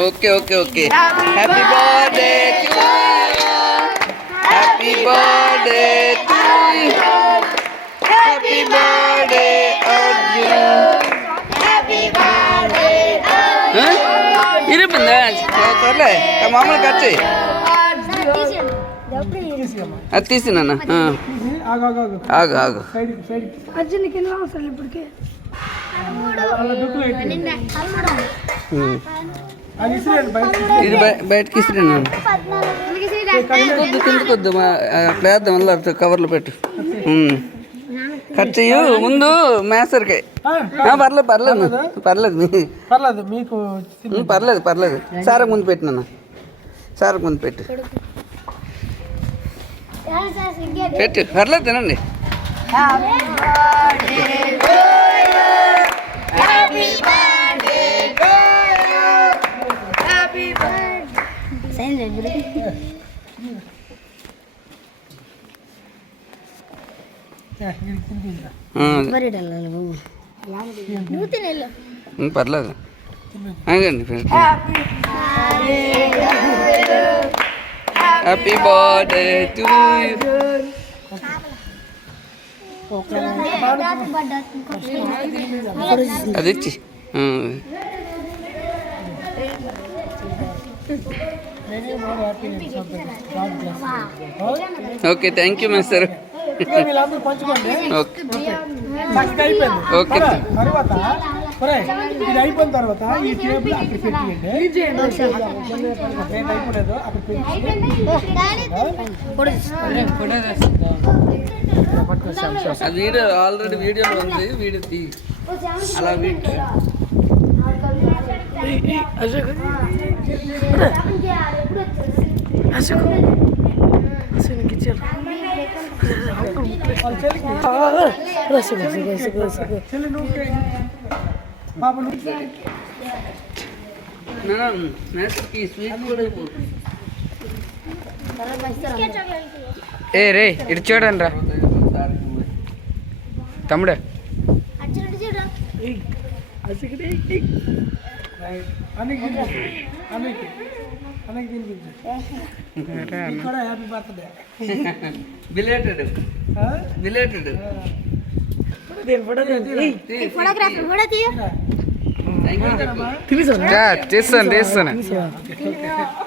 okay okay okay happy birthday to you happy birthday to you happy birthday Arjun happy birthday ఇరుపుందా సర్లే మామూలు ఖర్చు అది తీసినా ఆగు ఆగు ఇది బయటకి ఇసిరేనా కిందకొద్దు వేద్దాం వల్ల కవర్లో పెట్టు ఖర్చు ముందు మేసరికి పర్లేదు పర్లేదు పర్లేదు పర్లేదు మీకు పర్లేదు పర్లేదు సార్ ముందు పెట్టినా సార్ ముందు పెట్టు పెట్టు పర్లేదు తినండి పర్లేదు అదండి హ్యాపీ బర్త్డే టు యు అది ఇచ్చి okay thank you master okay తర్వాత ఇది అయిపోయిన తర్వాత ఈ టేబుల్ అక్కడ పెట్టియండి అయిపోలేదు అక్కడ అది వీడియో ఆల్రెడీ వీడియోలో ఉంది వీడియో తీ అలా వీడియో ఏ రే ఇటు చూడండి రా తమ్ముడు హ్యాపీ బర్త్డే బిలేటెడ్ బిలేటెడ్ తీస్తాను